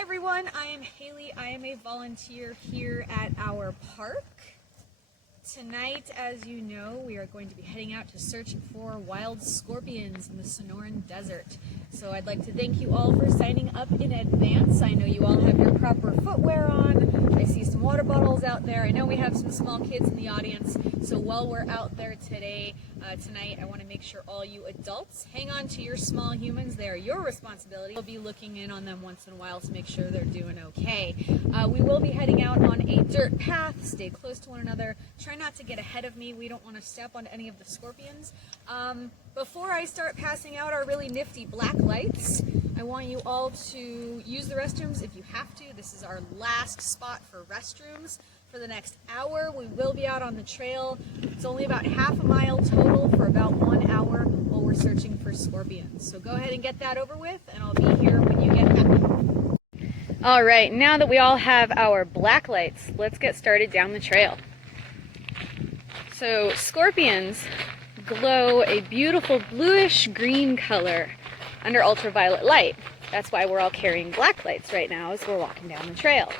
Hi everyone, I am Haley. I am a volunteer here at our park. Tonight, as you know, we are going to be heading out to search for wild scorpions in the Sonoran Desert. So I'd like to thank you all for signing up in advance. I know you all have your proper footwear on. I see some water bottles out there. I know we have some small kids in the audience. So while we're out there tonight, I want to make sure all you adults hang on to your small humans. They are your responsibility. We'll be looking in on them once in a while to make sure they're doing okay. We will be heading out on a dirt path. Stay close to one another. Try not to get ahead of me. We don't want to step on any of the scorpions. Before I start passing out our really nifty black lights, I want you all to use the restrooms if you have to. This is our last spot for restrooms. For the next hour, we will be out on the trail. It's only about half a mile total for about 1 hour while we're searching for scorpions. So go ahead and get that over with, and I'll be here when you get back. All right, now that we all have our black lights, let's get started down the trail. So scorpions glow a beautiful bluish green color under ultraviolet light. That's why we're all carrying black lights right now as we're walking down the trail.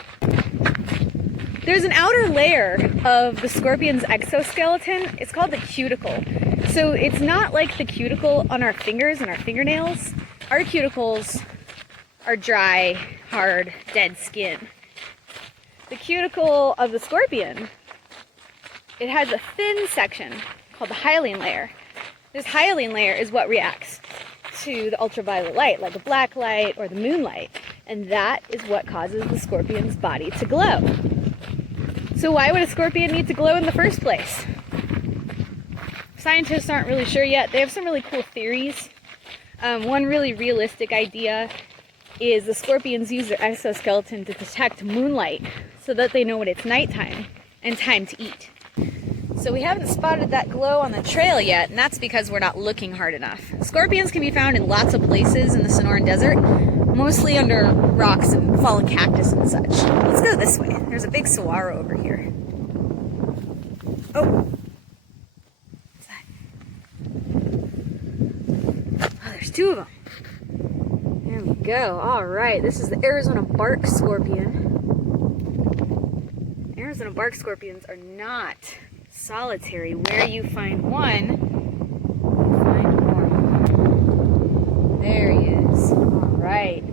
There's an outer layer of the scorpion's exoskeleton. It's called the cuticle. So it's not like the cuticle on our fingers and our fingernails. Our cuticles are dry, hard, dead skin. The cuticle of the scorpion, it has a thin section called the hyaline layer. This hyaline layer is what reacts to the ultraviolet light, like the black light or the moonlight. And that is what causes the scorpion's body to glow. So why would a scorpion need to glow in the first place? Scientists aren't really sure yet. They have some really cool theories. One really realistic idea is the scorpions use their exoskeleton to detect moonlight so that they know when it's nighttime and time to eat. So we haven't spotted that glow on the trail yet, and that's because we're not looking hard enough. Scorpions can be found in lots of places in the Sonoran Desert, mostly under rocks and fallen cactus and such. Let's go this way. There's a big saguaro over here. Oh! What's that? Oh, there's two of them. There we go. All right, this is the Arizona bark scorpion. Arizona bark scorpions are not solitary. Where you find one, you find more. There he is. All right.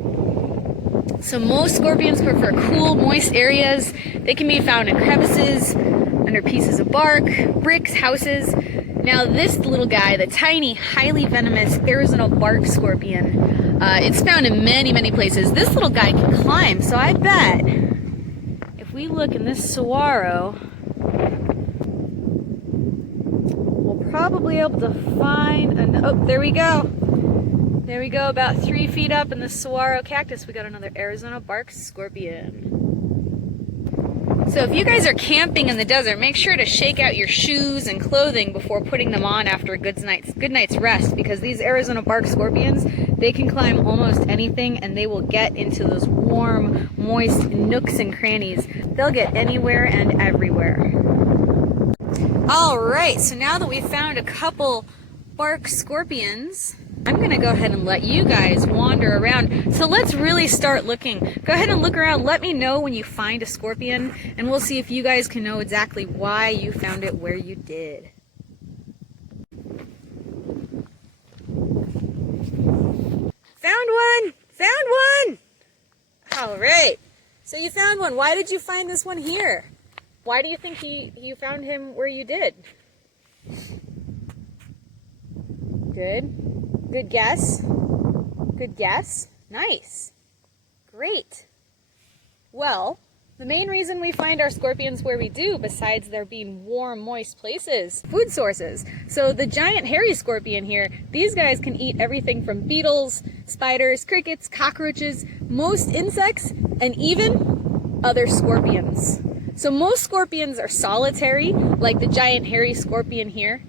So most scorpions prefer cool, moist areas. They can be found in crevices, under pieces of bark, bricks, houses. Now this little guy, the tiny, highly venomous Arizona bark scorpion, it's found in many, many places. This little guy can climb, so I bet if we look in this saguaro, we'll probably able to find oh, there we go. There we go, about 3 feet up in the saguaro cactus, we got another Arizona bark scorpion. So if you guys are camping in the desert, make sure to shake out your shoes and clothing before putting them on after a good night's rest, because these Arizona bark scorpions, they can climb almost anything and they will get into those warm, moist nooks and crannies. They'll get anywhere and everywhere. All right, so now that we've found a couple bark scorpions, I'm gonna go ahead and let you guys wander around. So let's really start looking. Go ahead and look around. Let me know when you find a scorpion, and we'll see if you guys can know exactly why you found it where you did. Found one! Found one! All right. So you found one. Why did you find this one here? Why do you think you found him where you did? Good. Good guess. Good guess. Nice. Great. Well, the main reason we find our scorpions where we do, besides there being warm, moist places, food sources. So the giant hairy scorpion here, these guys can eat everything from beetles, spiders, crickets, cockroaches, most insects, and even other scorpions. So most scorpions are solitary, like the giant hairy scorpion here.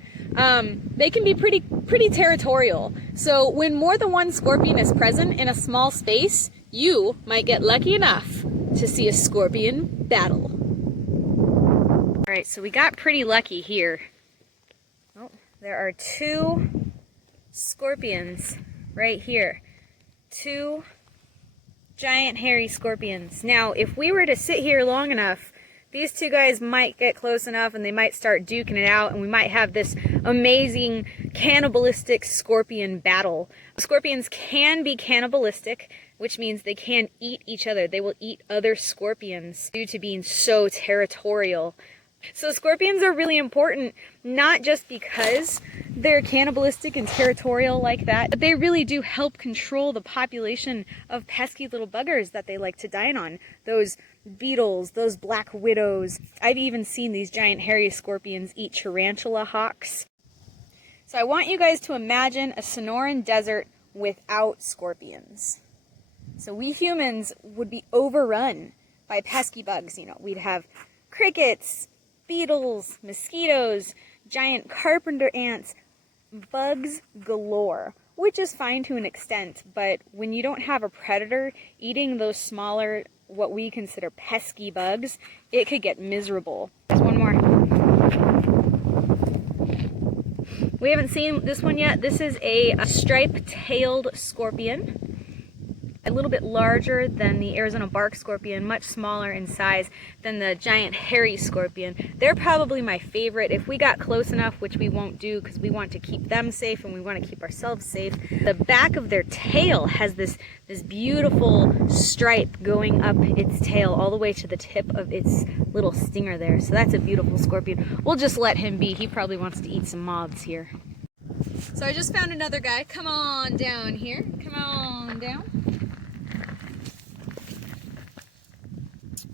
They can be pretty territorial. So when more than one scorpion is present in a small space, you might get lucky enough to see a scorpion battle. All right, so we got pretty lucky here. Oh, there are 2 scorpions right here. 2 giant hairy scorpions. Now, if we were to sit here long enough, these two guys might get close enough and they might start duking it out, and we might have this amazing cannibalistic scorpion battle. Scorpions can be cannibalistic, which means they can eat each other. They will eat other scorpions due to being so territorial. So scorpions are really important, not just because they're cannibalistic and territorial like that, but they really do help control the population of pesky little buggers that they like to dine on. Those beetles, those black widows. I've even seen these giant hairy scorpions eat tarantula hawks. So I want you guys to imagine a Sonoran Desert without scorpions. So we humans would be overrun by pesky bugs. You know, we'd have crickets, beetles, mosquitoes, giant carpenter ants, bugs galore, which is fine to an extent, but when you don't have a predator eating those smaller, what we consider pesky bugs, it could get miserable. There's one more. We haven't seen this one yet. This is a stripe-tailed scorpion. A little bit larger than the Arizona bark scorpion, much smaller in size than the giant hairy scorpion. They're probably my favorite. If we got close enough, which we won't do because we want to keep them safe and we want to keep ourselves safe. The back of their tail has this beautiful stripe going up its tail all the way to the tip of its little stinger there. So that's a beautiful scorpion. We'll just let him be. He probably wants to eat some moths here. So I just found another guy. Come on down here. Come on down.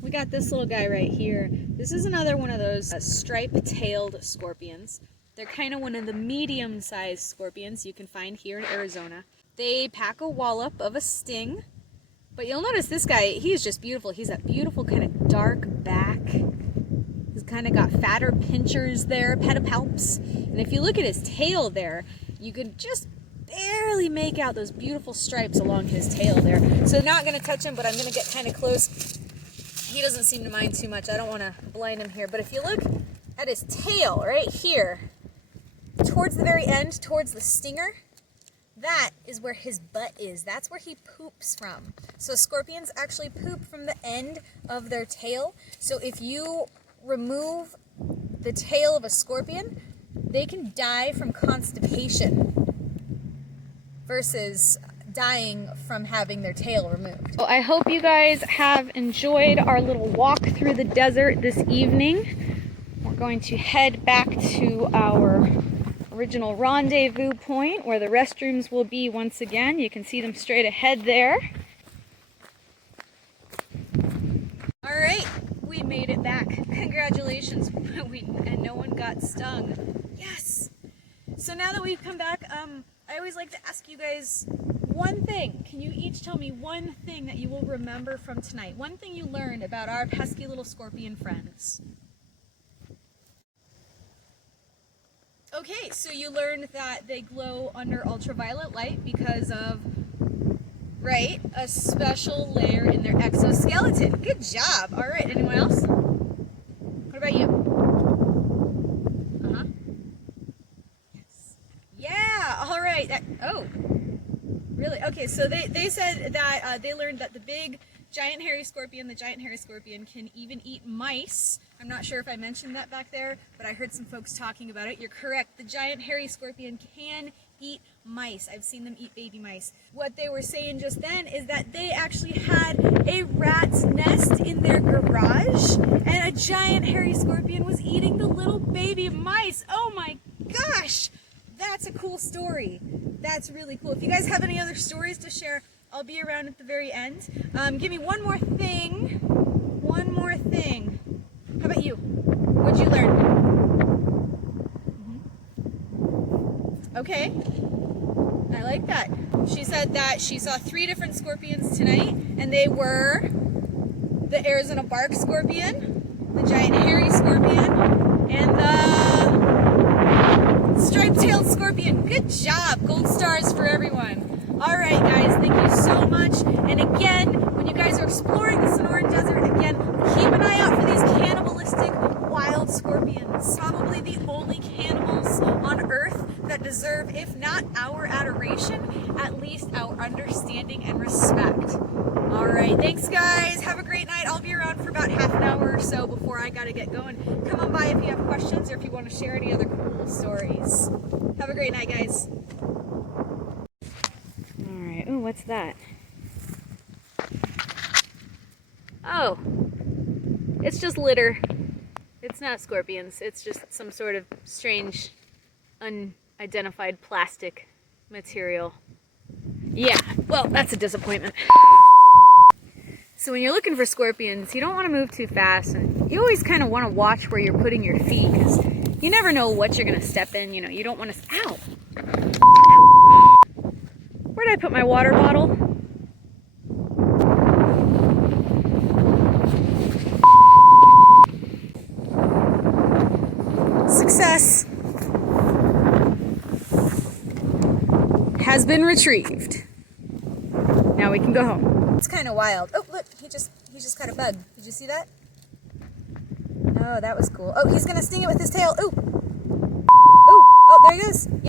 We got this little guy right here. This is another one of those stripe-tailed scorpions. They're kind of one of the medium-sized scorpions you can find here in Arizona. They pack a wallop of a sting, but you'll notice this guy, he's just beautiful. He's that beautiful kind of dark back. He's kind of got fatter pinchers there, pedipalps. And if you look at his tail there, you can just barely make out those beautiful stripes along his tail there. So not going to touch him, but I'm going to get kind of close. He doesn't seem to mind too much. I don't want to blind him here. But if you look at his tail right here, towards the very end, towards the stinger, that is where his butt is. That's where he poops from. So scorpions actually poop from the end of their tail. So if you remove the tail of a scorpion, they can die from constipation versus dying from having their tail removed. So I hope you guys have enjoyed our little walk through the desert this evening. We're going to head back to our original rendezvous point where the restrooms will be once again. You can see them straight ahead there. All right, we made it back. Congratulations. And no one got stung. Yes. So now that we've come back, I always like to ask you guys one thing. Can you each tell me one thing that you will remember from tonight? One thing you learned about our pesky little scorpion friends. Okay, so you learned that they glow under ultraviolet light because of, right, a special layer in their exoskeleton. Good job. All right, anyone else? What about you? Uh-huh. Yes. Yeah, all right. Oh. Really? Okay, so they said that they learned that the giant hairy scorpion can even eat mice. I'm not sure if I mentioned that back there, but I heard some folks talking about it. You're correct. The giant hairy scorpion can eat mice. I've seen them eat baby mice. What they were saying just then is that they actually had a rat's nest in their garage, and a giant hairy scorpion was eating the little baby mice. Oh my gosh! That's a cool story. That's really cool. If you guys have any other stories to share, I'll be around at the very end. Give me one more thing. One more thing. How about you? What'd you learn? Okay. I like that. She said that she saw 3 different scorpions tonight, and they were the Arizona bark scorpion, the giant hairy scorpion, and the striped-tailed scorpion. Good job. Gold stars for everyone. All right, guys, thank you so much. And again, when you guys are exploring the Sonoran Desert, again, keep an eye out for these cannibalistic wild scorpions. Probably the only cannibals on Earth that deserve, if not our adoration, at least our understanding and respect. All right. right, thanks guys. Have a great night. I'll be around for about half an hour or so before I gotta get going. Come on by if you have questions or if you want to share any other cool stories. Have a great night, guys. All right, ooh, what's that? Oh, it's just litter. It's not scorpions. It's just some sort of strange, unidentified plastic material. Yeah, well, that's a disappointment. So when you're looking for scorpions, you don't want to move too fast, and you always kind of want to watch where you're putting your feet, because you never know what you're going to step in. You know, you don't want to... Ow! Where did I put my water bottle? Success has been retrieved. Now we can go home. It's kind of wild. Oh, look, he just caught a bug. Did you see that? Oh, that was cool. Oh, he's gonna sting it with his tail. Ooh. Ooh. Oh, there he goes.